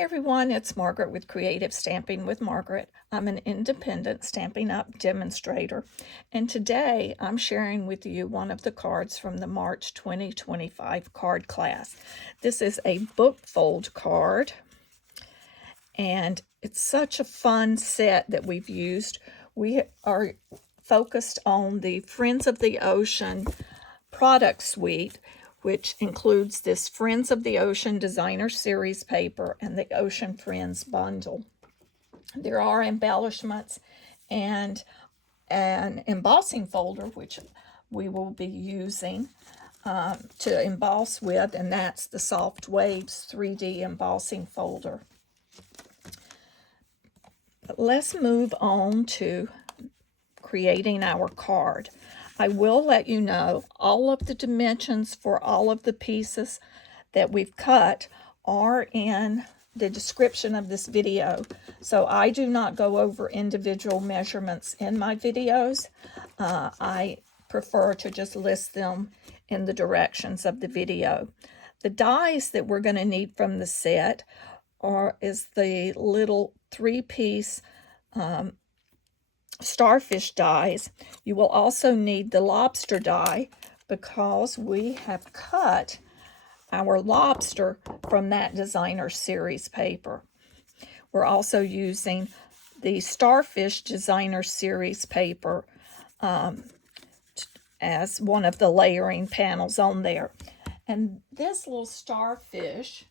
everyone, it's Margaret with Creative Stamping with Margaret. I'm an independent Stampin' Up! Demonstrator, and today I'm sharing with you one of the cards from the March 2025 card class. This is a book fold card, and it's such a fun set that we've used. We are focused on the Friends of the Ocean product suite, which includes this Friends of the Ocean Designer Series paper and the Ocean Friends bundle. There are embellishments and an embossing folder, which we will be using to emboss with, and that's the Soft Waves 3D embossing folder. But let's move on to creating our card. I will let you know all of the dimensions for all of the pieces that we've cut are in the description of this video. So I do not go over individual measurements in my videos. I prefer to just list them in the directions of the video. The dies that we're going to need from the set is the little 3-piece starfish dies. You will also need the lobster die because we have cut our lobster from that Designer Series paper. We're also using the Starfish Designer Series paper as one of the layering panels on there. And this little starfish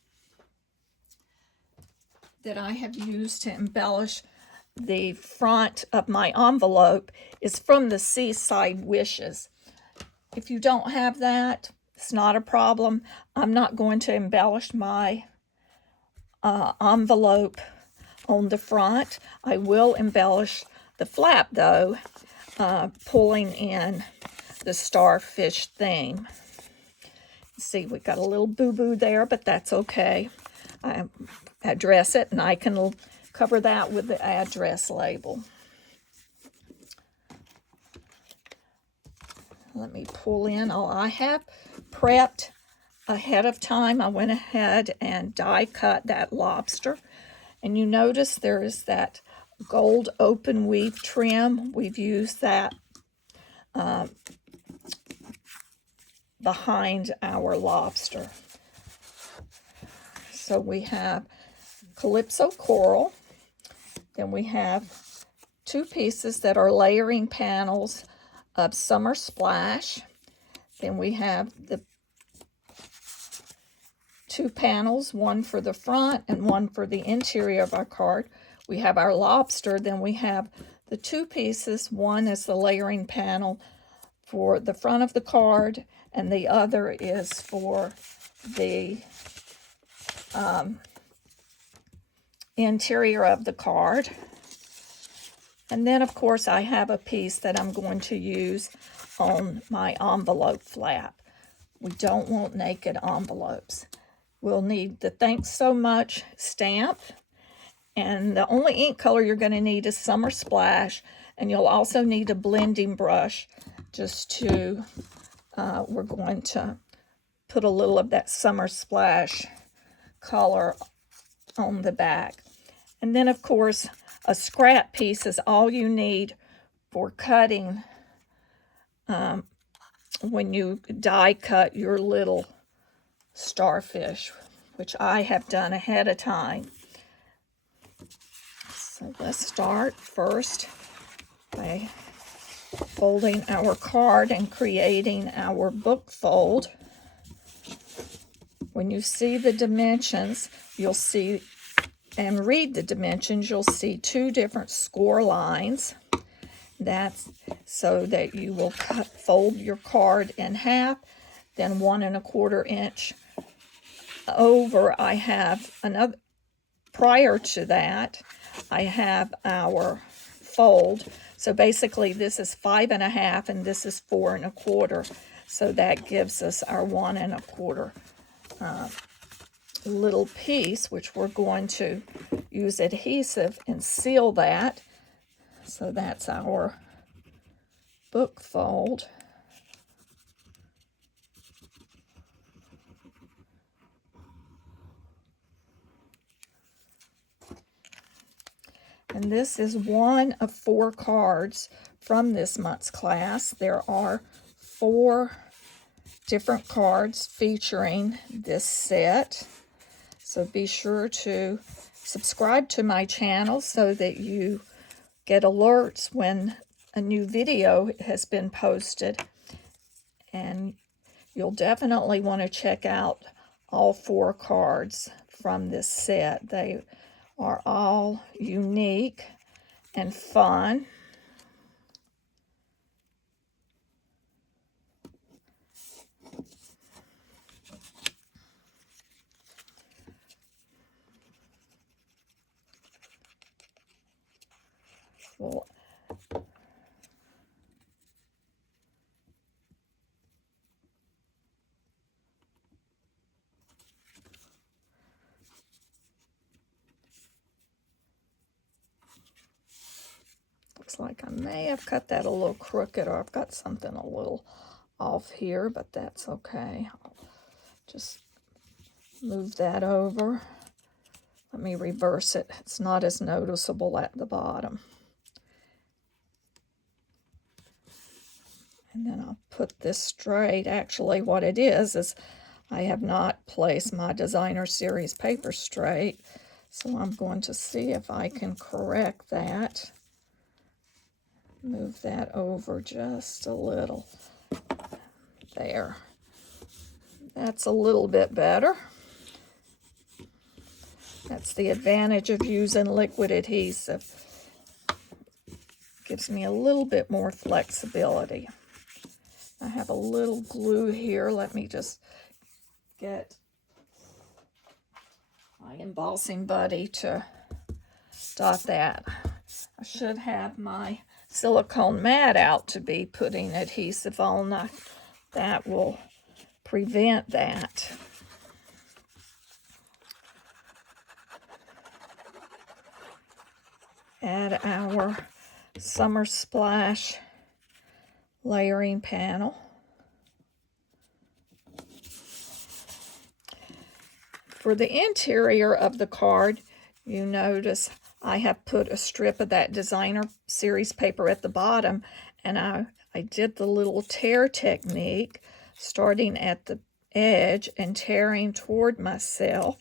that I have used to embellish the front of my envelope is from the Seaside Wishes. If you don't have that, it's not a problem. I'm not going to embellish my envelope on the front. I will embellish the flap though, pulling in the starfish theme. See, we got a little boo-boo there, but that's okay. I address it, and I can cover that with the address label. Let me pull in. Oh, I have prepped ahead of time. I went ahead and die cut that lobster. And you notice there is that gold open weave trim. We've used that behind our lobster. So we have Calypso Coral. Then we have 2 pieces that are layering panels of Summer Splash. Then we have the 2 panels, one for the front and one for the interior of our card. We have our lobster. Then we have the 2 pieces. One is the layering panel for the front of the card, and the other is for the interior of the card. And then, of course, I have a piece that I'm going to use on my envelope flap. We don't want naked envelopes. We'll need the Thanks So Much stamp, and the only ink color you're going to need is Summer Splash, and you'll also need a blending brush just to, we're going to put a little of that Summer Splash color on the back. And then, of course, a scrap piece is all you need for cutting when you die cut your little starfish, which I have done ahead of time. So let's start first by folding our card and creating our book fold. When you see the dimensions, you'll see and read the dimensions, you'll see 2 different score lines. That's so that you will fold your card in half, then 1 1/4 inch over. I have another, prior to that, I have our fold. So basically this is 5 1/2 and this is 4 1/4. So that gives us our 1 1/4 little piece, which we're going to use adhesive and seal that. So that's our book fold. And this is one of 4 cards from this month's class. There are 4 different cards featuring this set. So be sure to subscribe to my channel so that you get alerts when a new video has been posted. And you'll definitely want to check out all 4 cards from this set. They are all unique and fun. Well, looks like I may have cut that a little crooked, or I've got something a little off here, but that's okay. I'll just move that over. Let me reverse it. It's not as noticeable at the bottom. And then I'll put this straight. Actually, what it is I have not placed my designer series paper straight, so I'm going to see if I can correct that. Move that over just a little. There. That's a little bit better. That's the advantage of using liquid adhesive. Gives me a little bit more flexibility. I have a little glue here. Let me just get my embossing buddy to dot that. I should have my silicone mat out to be putting adhesive on. That will prevent that. Add our Summer Splash layering panel. For the interior of the card, you notice I have put a strip of that designer series paper at the bottom, and I did the little tear technique, starting at the edge and tearing toward myself.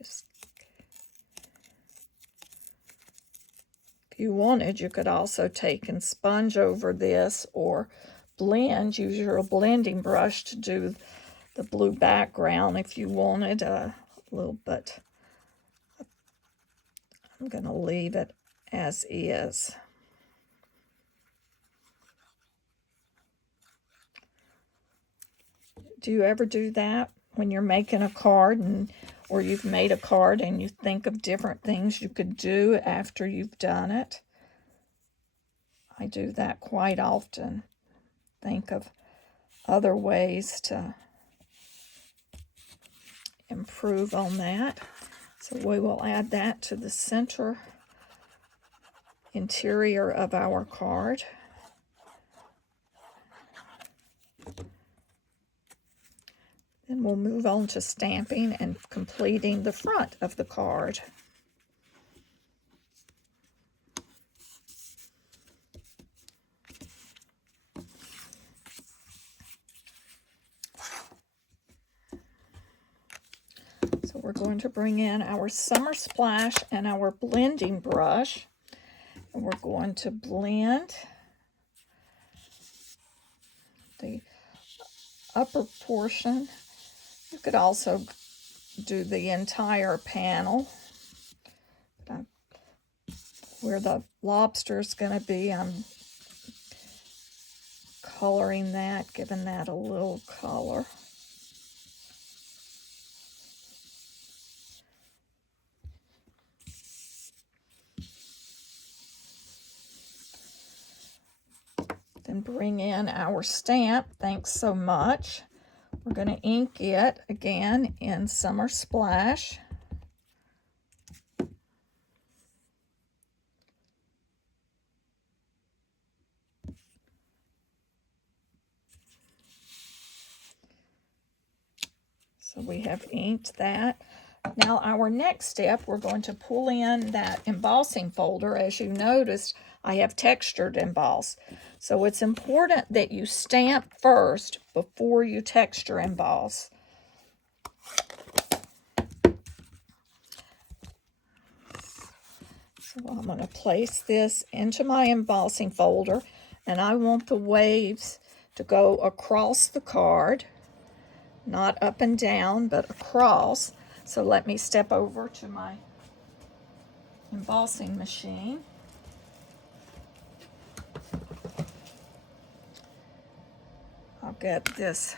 If you wanted, you could also take and sponge over this, or blend, use your blending brush to do the blue background if you wanted a little bit. I'm going to leave it as is. Do you ever do that when you're making a card, or you've made a card and you think of different things you could do after you've done it? I do that quite often. Think of other ways to improve on that. So we will add that to the center interior of our card. Then we'll move on to stamping and completing the front of the card. So we're going to bring in our Summer Splash and our blending brush, and we're going to blend the upper portion. You could also do the entire panel. But where the lobster is going to be, I'm coloring that, giving that a little color. Then bring in our stamp. Thanks so much. We're going to ink it again in Summer Splash. So we have inked that. Now our next step, we're going to pull in that embossing folder. As you noticed, I have textured emboss. So it's important that you stamp first before you texture emboss. So I'm going to place this into my embossing folder, and I want the waves to go across the card, not up and down, but across. So let me step over to my embossing machine. I'll get this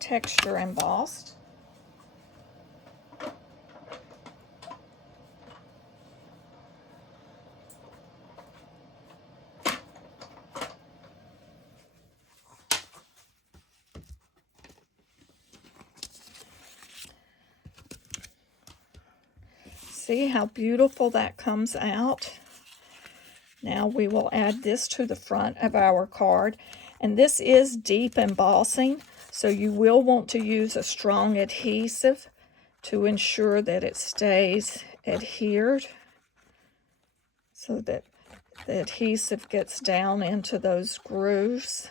texture embossed. See how beautiful that comes out? Now we will add this to the front of our card. And this is deep embossing, so you will want to use a strong adhesive to ensure that it stays adhered, so that the adhesive gets down into those grooves.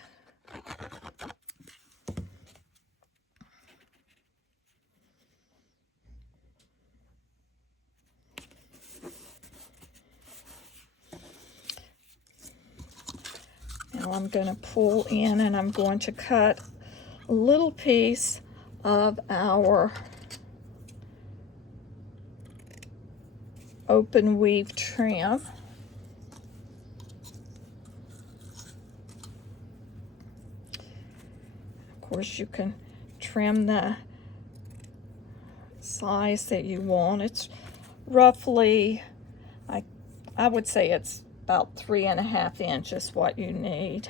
Now I'm going to pull in, and I'm going to cut a little piece of our open weave trim. Of course, you can trim the size that you want. It's roughly, I would say it's about 3.5 inches what you need.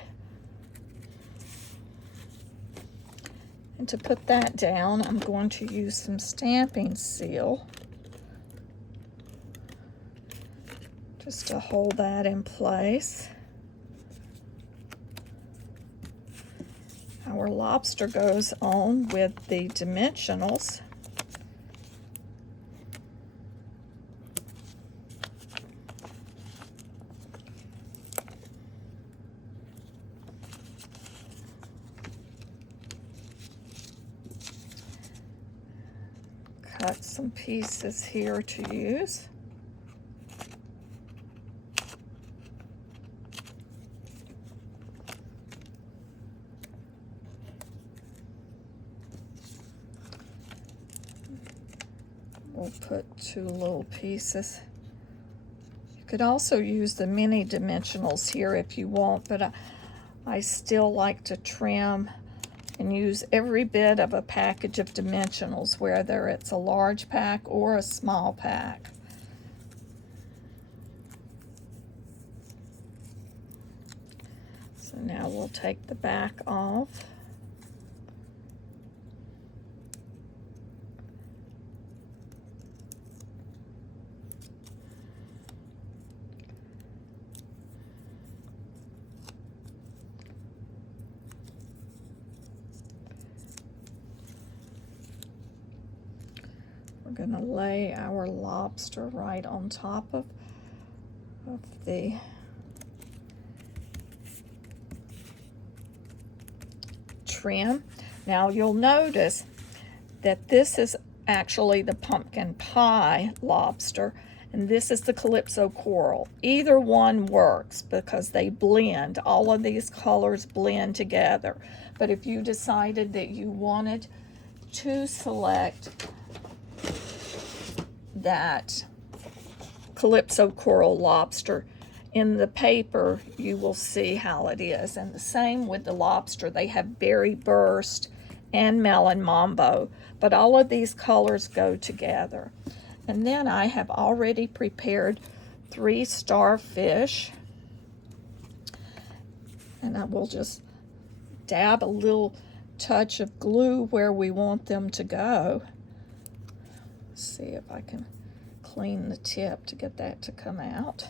And to put that down, I'm going to use some stamping seal just to hold that in place. Our lobster goes on with the dimensionals. Cut some pieces here to use. We'll put 2 little pieces. You could also use the mini dimensionals here if you want, but I still like to trim and use every bit of a package of dimensionals, whether it's a large pack or a small pack. So now we'll take the back off. We're going to lay our lobster right on top of the trim. Now you'll notice that this is actually the pumpkin pie lobster, and this is the Calypso Coral. Either one works because they blend. All of these colors blend together. But if you decided that you wanted to select that Calypso Coral lobster, in the paper you will see how it is. And the same with the lobster. They have berry burst and melon mambo, but all of these colors go together. And then I have already prepared 3 starfish, and I will just dab a little touch of glue where we want them to go. Let's see if I can clean the tip to get that to come out.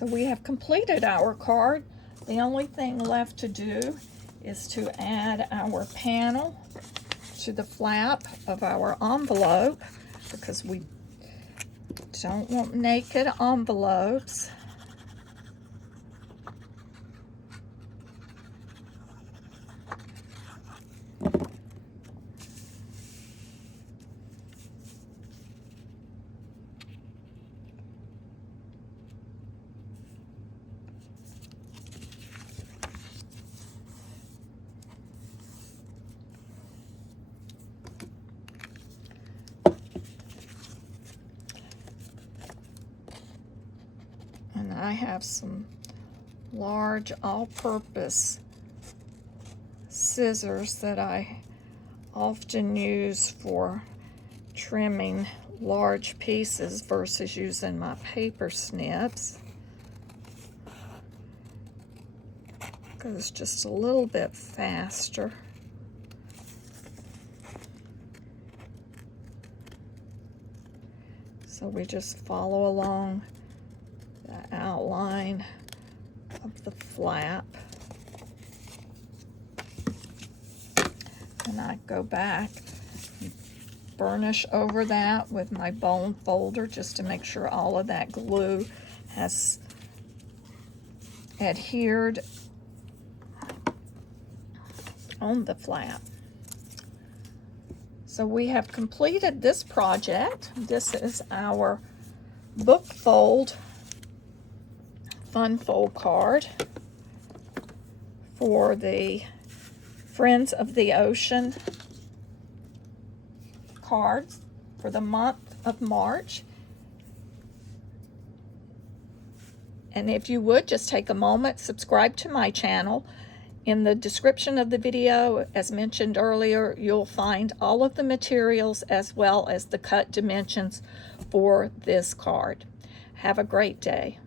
So we have completed our card. The only thing left to do is to add our panel to the flap of our envelope, because we don't want naked envelopes. And I have some large all-purpose scissors that I often use for trimming large pieces versus using my paper snips. Goes just a little bit faster. So we just follow along the outline of the flap, and I go back and burnish over that with my bone folder just to make sure all of that glue has adhered on the flap. So we have completed this project. This is our book fold, fun fold card for the Friends of the Ocean cards for the month of March. And if you would, just take a moment, subscribe to my channel. In the description of the video, as mentioned earlier, you'll find all of the materials as well as the cut dimensions for this card. Have a great day.